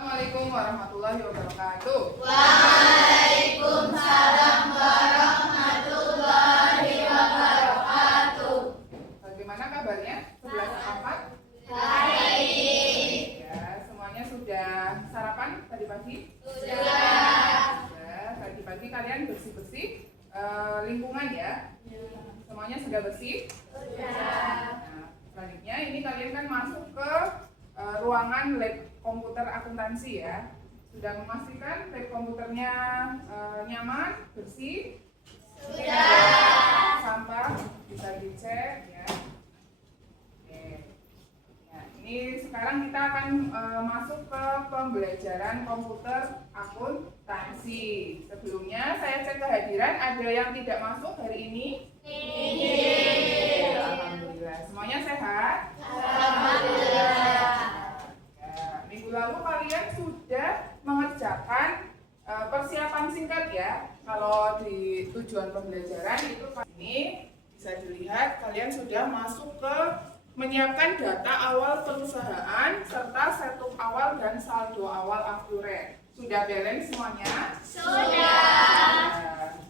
Assalamualaikum warahmatullahi wabarakatuh. Waalaikumsalam warahmatullahi wabarakatuh. Bagaimana kabarnya? 11.4? Baik. Ya, semuanya sudah sarapan tadi pagi? Sudah. Tadi pagi kalian bersih-bersih lingkungan ya? Semuanya sudah bersih? Sudah. Nah, selanjutnya ini kalian kan masuk ke ruangan lab komputer akuntansi ya. Sudah memastikan lab komputernya nyaman, bersih? Sudah. Sampah bisa dicek ya. Oke. Nah, ini sekarang kita akan masuk ke pembelajaran komputer akuntansi. Sebelumnya saya cek kehadiran, ada yang tidak masuk hari ini? Iya. Alhamdulillah. Semuanya sehat? Alhamdulillah. Ya, minggu lalu kalian sudah mengerjakan persiapan singkat ya. Kalau di tujuan pembelajaran itu ini bisa dilihat kalian sudah masuk ke menyiapkan data awal perusahaan serta setup awal dan saldo awal akurat. Sudah balance semuanya? Sudah.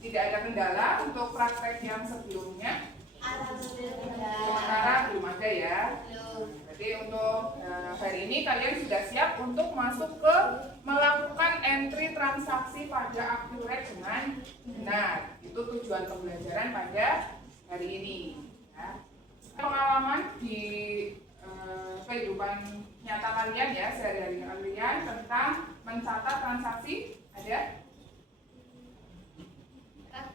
Tidak ada kendala untuk praktek yang sebelumnya? Alhamdulillah. Sementara belum ada ya. Belum. Jadi untuk hari ini kalian sudah siap untuk masuk ke melakukan entry transaksi pada akurat dengan benar. Itu tujuan pembelajaran pada hari ini. Ya. Pengalaman di kehidupan nyata kalian ya, sehari-hari kalian tentang mencatat transaksi ada?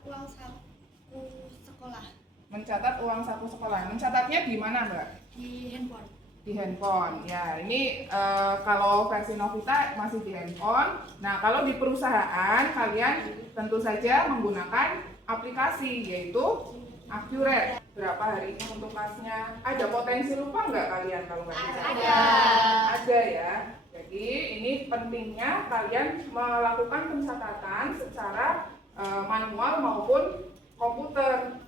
Uang saku sekolah Mencatat uang saku sekolah. Mencatatnya di mana, Mbak? di handphone. Di handphone. Ya, ini kalau versi Novita masih di handphone. Nah, kalau di perusahaan kalian tentu saja menggunakan aplikasi yaitu Accurate. Berapa hari ini untuk kelasnya? Ada potensi lupa nggak kalian kalau nggak bisa? Ada ya. Jadi ini pentingnya kalian melakukan pencatatan secara manual maupun komputer.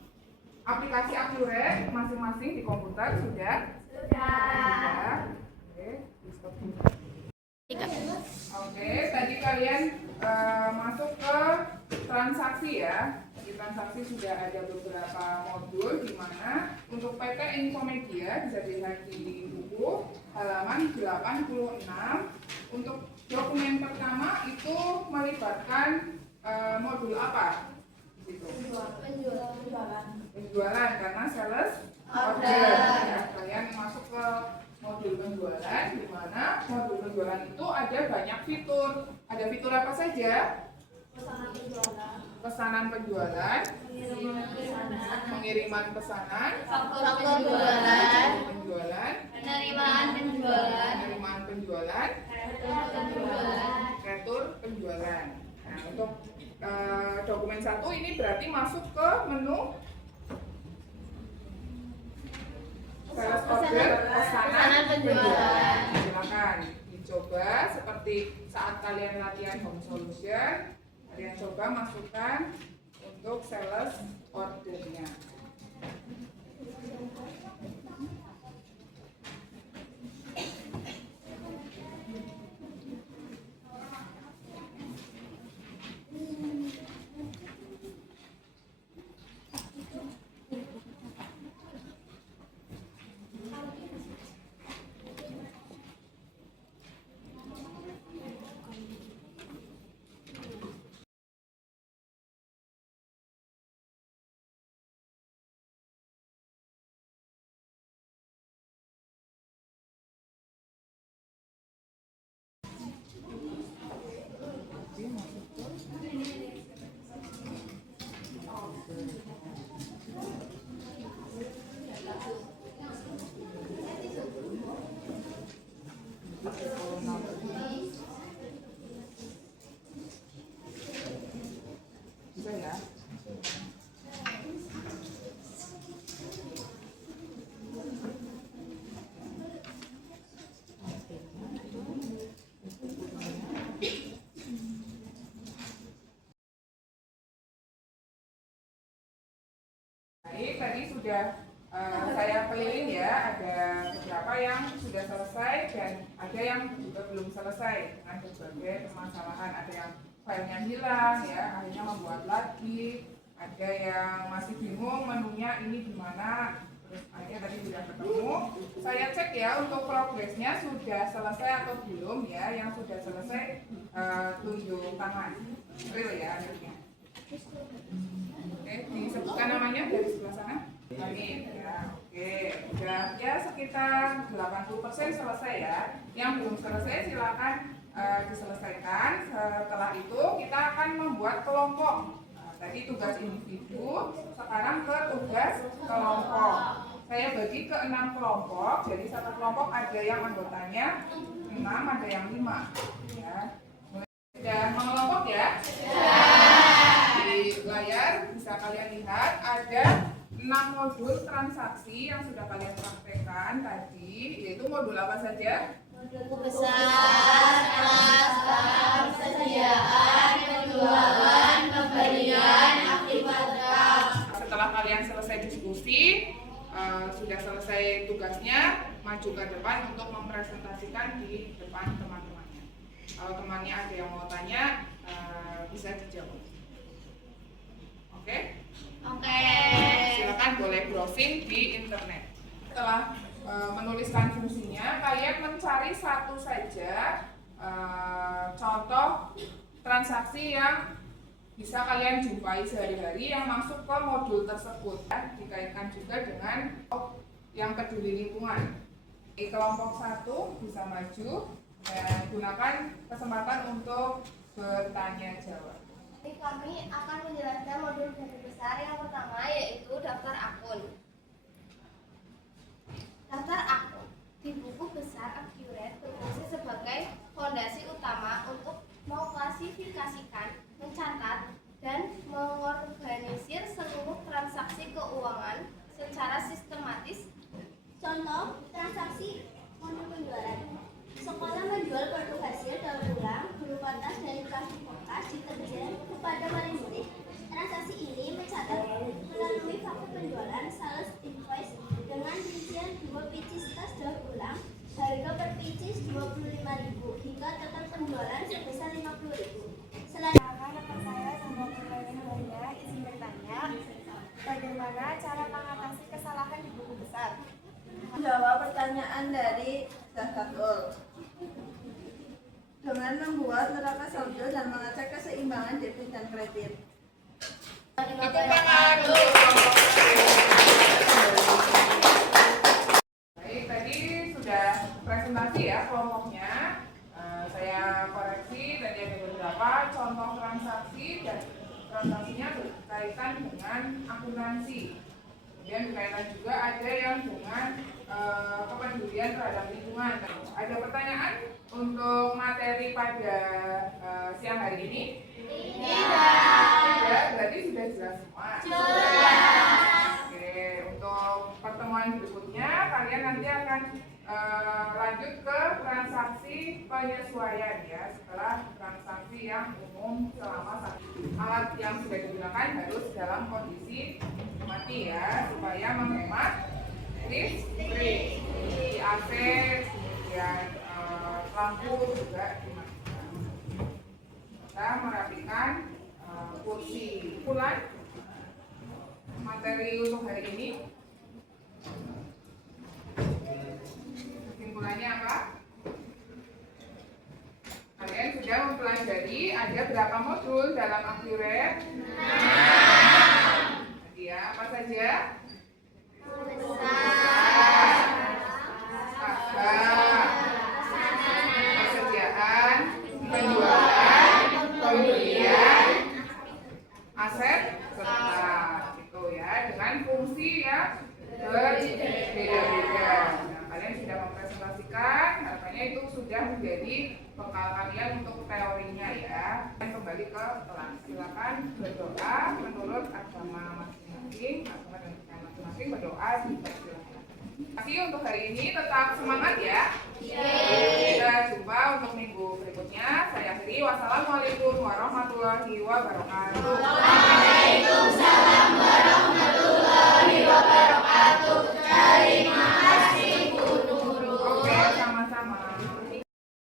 Aplikasi Accurate masing-masing di komputer sudah? Sudah. Oke, di stop dulu. Oke, tadi kalian masuk ke transaksi ya. Di transaksi sudah ada beberapa modul di mana untuk PT Infomedia bisa dilihat di buku halaman 86. Untuk dokumen pertama itu melibatkan modul apa? Di situ. Penjualan karena sales order. Ya, kalian masuk ke modul penjualan di mana modul penjualan itu ada banyak fitur. Ada fitur apa saja? Pesanan penjualan, pengiriman pesanan, Faktur penjualan, penjualan, penerimaan penjualan, penerimaan penjualan, retur penjualan. Nah, untuk dokumen 1 ini berarti masuk ke menu sales order pesanan penjualan. Silakan dicoba seperti saat kalian latihan home solution. Kalian coba masukkan untuk sales ordernya. Bisa ya? Baik, tadi sudah saya keliling ya, ada beberapa yang sudah selesai dan ada yang juga belum selesai. selesai dengan berbagai permasalahan. Ada yang filenya hilang ya, akhirnya membuat lagi. Ada yang masih bingung menunya ini gimana, terus akhirnya tadi sudah ketemu. Saya cek ya untuk progresnya sudah selesai atau belum ya. Yang sudah selesai tunjuk tangan. Real ya akhirnya. Oke, disebutkan namanya dari sebelah sana. Amin ya. Oke, udah ya sekitar 80% selesai ya. Yang belum selesai silakan diselesaikan. Setelah itu kita akan membuat kelompok. Tadi tugas individu, sekarang ke tugas kelompok. Saya bagi ke 6 kelompok, jadi satu kelompok ada yang anggotanya 6, ada yang 5. Ya. Sudah mengelompok ya? Di layar bisa kalian lihat ada 6 modul transaksi yang sudah kalian praktekkan tadi, yaitu modul apa saja? Modul besar, kelas, persediaan, penjualan, pembelian, aktivitas. Setelah kalian selesai diskusi, sudah selesai tugasnya, maju ke depan untuk mempresentasikan di depan teman-temannya. Kalau temannya ada yang mau tanya, bisa dijawab. Oke? Oke. Silakan boleh browsing di internet. Setelah menuliskan fungsinya, kalian mencari satu saja contoh transaksi yang bisa kalian jumpai sehari-hari yang masuk ke modul tersebut, ya, dikaitkan juga dengan yang peduli lingkungan. Di kelompok 1 bisa maju dan gunakan kesempatan untuk bertanya jawab. Kami akan menjelaskan modul besar yang pertama, yaitu daftar akun. Daftar akun di buku besar Accurate berfungsi sebagai fondasi utama untuk mengklasifikasikan, mencatat, dan mengorganisir seluruh transaksi keuangan secara sistematis. Contoh transaksi modul penjualan. Sekolah menjual produk hasil daur ulang berupa tas dari plastik bekas deterjen kepada para murid. Transaksi ini mencatat melalui faktur penjualan sales invoice dengan rincian 2 pieces tas daur ulang, harga per pieces 25.000 hingga total penjualan sebesar 50.000. Nama saya sama Anda, izin bertanya, bagaimana cara mengatasi kesalahan di buku besar? Jawab pertanyaan dari Zakatul dengan membuat neraca saldo dan mengecek keseimbangan debit dan kredit. Tepuk tangan untuk baik, tadi sudah presentasi ya kelompoknya. Saya koreksi, tadi ada beberapa contoh transaksi dan transaksinya berkaitan dengan akuntansi. Kemudian berkaitan juga ada yang dengan kepedulian terhadap lingkungan. Ada pertanyaan untuk materi pada siang hari ini? Tidak, berarti sudah jelas semua. Oke, untuk pertemuan berikutnya kalian nanti akan lanjut ke transaksi penyesuaian ya, setelah transaksi yang umum selama alat yang sudah digunakan harus dalam kondisi mati ya, supaya menghemat listrik, di AC, kemudian lampu juga dimatikan. Kita merapikan kursi. Pulang materi untuk hari ini. Kesimpulannya apa? Kalian sudah mempelajari ada berapa modul dalam Accurate? Ya, apa saja? Persediaan, penjualan, pembelian, aset, serta gitu ya, dengan fungsi yang berbeda-beda. Nah, kalian sudah mempresentasikan, harapannya itu sudah menjadi bekal kalian untuk teorinya ya. Dan kembali ke kelas. Silakan berdoa menurut agama masing-masing, agama dan agama masing-masing berdoa dipersilakan. Terima kasih untuk hari ini, tetap semangat ya. Kita jumpa untuk minggu berikutnya. Saya akhiri. Wassalamualaikum warahmatullahi wabarakatuh. Waalaikumsalam warahmatullahi wabarakatuh.